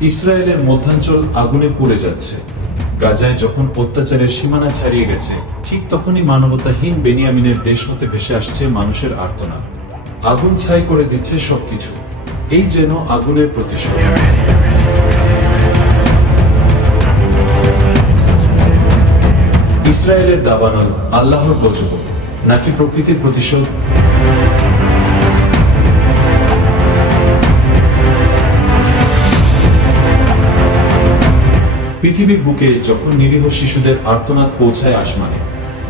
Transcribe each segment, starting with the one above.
ইসরায়েলের মধ্যাঞ্চল আগুনে পুড়ে যাচ্ছে। গাজায় যখন অত্যাচারের সীমানা ছাড়িয়ে গেছে, ঠিক তখনই মানবতাহীন বেনিয়ামিনের দেশ হতে ভেসে আসছে মানুষের আর্তনা আগুন ছাই করে দিচ্ছে সবকিছু। এই যেন আগুনের প্রতিশোধ। ইসরায়েলের দাবানল আল্লাহর গজব, নাকি প্রকৃতির প্রতিশোধ? পৃথিবীর বুকে যখন নিরীহ শিশুদের আর্তনাদ পৌঁছায় আসমানে,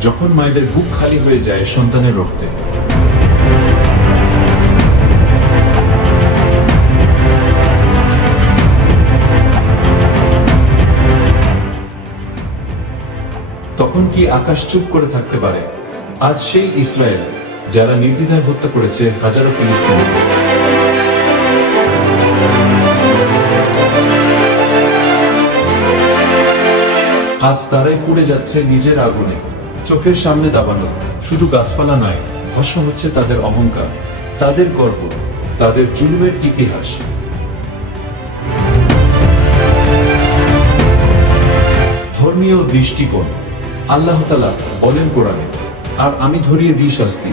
যখন মায়েদের বুক খালি হয়ে যায় সন্তানের রক্তে। তখন কি আকাশ চুপ করে থাকতে পারে? আজ সেই ইসরায়েল, যারা নির্দ্বিধায় হত্যা করেছে হাজারো ফিলিস্তিনিকে। আজ তারাই পুড়ে যাচ্ছে নিজের আগুনে। চোখের সামনে দাবানো শুধু গাছপালা নয়, ভস্ম হচ্ছে তাদের অহংকার, তাদের গর্ব, তাদের জুলুমের ইতিহাস। ধর্মীয় দৃষ্টিকোণ। আল্লাহ তালা বলেন কোরআনে, আর আমি ধরিয়ে দিই শাস্তি,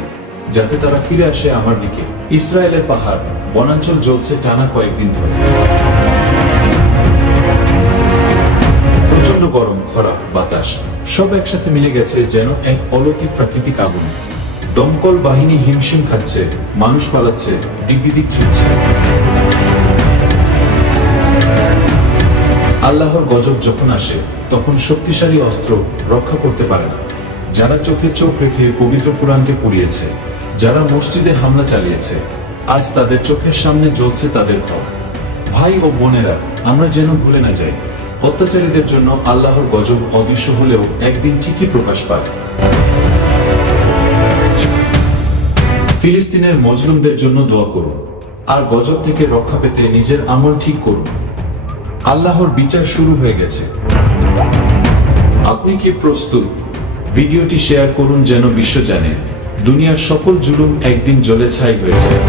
যাতে তারা ফিরে আসে আমার দিকে। ইসরায়েলের পাহাড়, বনাঞ্চল জ্বলছে টানা কয়েকদিন ধরে। প্রচণ্ড গরম, খরা, বাতাস, সব একসাথে মিলে গেছে যেন এক অলৌকিক প্রাকৃতিক আগুন। দমকল বাহিনী হিমশিম খাচ্ছে, মানুষ পালাচ্ছে, দিক ছুটছে। আল্লাহর গজব যখন আসে, তখন শক্তিশালী অস্ত্র রক্ষা করতে পারে না। যারা চোখে চোখ রেখে পবিত্র কোরআনকে পুড়িয়েছে, যারা মসজিদে হামলা চালিয়েছে, আজ তাদের চোখের সামনে জ্বলছে তাদের ঘর। ভাই ও বোনেরা, আমরা যেন ভুলে না যাই। অত্যাচারীদের জন্য আল্লাহর গজব অদৃশ্য হলেও একদিন ঠিকই প্রকাশ পায়। ফিলিস্তিনের মজলুমদের জন্য দোয়া করুন। আর গজব থেকে রক্ষা পেতে নিজের আমল ঠিক করুন। আল্লাহর বিচার শুরু হয়ে গেছে। আপনি কি প্রস্তুত? ভিডিওটি শেয়ার করুন যেন বিশ্ব জানে। দুনিয়ার সকল জুলুম একদিন জলে ছাই হয়ে যায়।